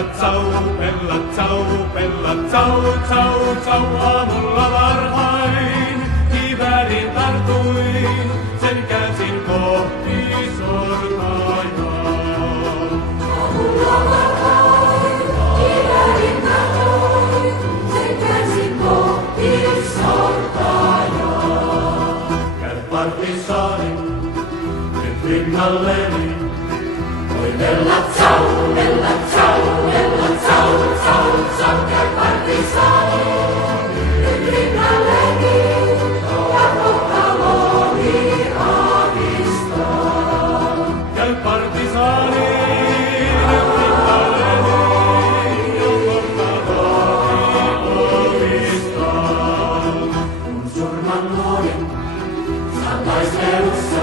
tsau, aamulla varhain kiväärin tartuin, sen käsin kohti sortaajaa. Aamulla varhain kiväärin tartuin, sen käsin kohti sortaajaa. Käy partisaani nyt rinnalleni, Bella ciao, bella ciao, bella ciao, ciao, ciao, käy partisaani, nyt rinnalleni, ja kohtaloni aavistaa. käy partisaani nyt rinnalleni, ja kohtaloni omistaa. Kun surman luoni saataistelussa,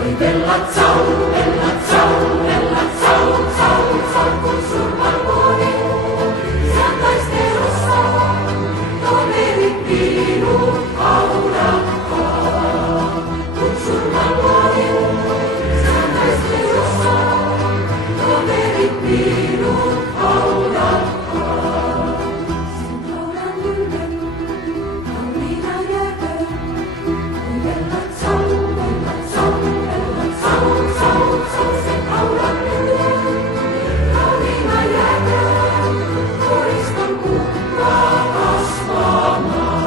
oi bella ciao, bella ciao, bella ciao, ciao, ciao, kun surman luoni saataistelussa, toverit minut haudattaa. Kun surman luoni saataistelussa, toverit minut haudattaa. Sen haudan kylmän, kauniina jääköön, oi bella ciao, bella ciao, bella ciao, ciao, ciao, sen haudan kylmän, kauniina jääköön, koriston kukkaa kasvamaan.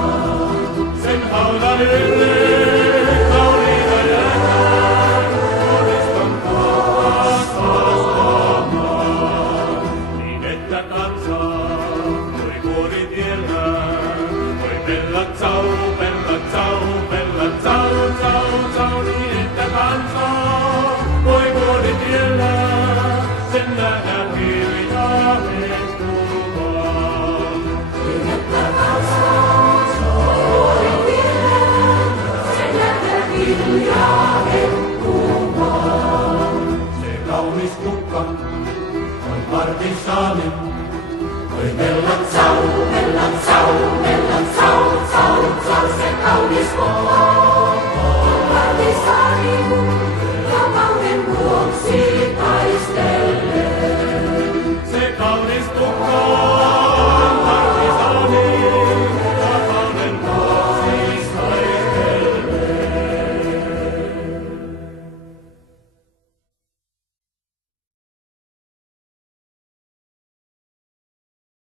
Sen haudan ylle kauniina jääkään, koriston kukkaa kasvamaan. Niin että kansaa voi kuoritiellä, voi bella ciao, bella ciao, bella ciao, ciao, ciao. Niin että kansaa voi kuoritiellä, sen nähdä hiljaa hehkumaan. Niin että kansaa voi vielä, sen nähdä hiljaa hehkumaan. Se kaunis kukka on partisaani, oi bella Ciao, bella ciao, bella ciao, ciao, ciao, se kaunis kukka on partisaani, ja kauden vuoksi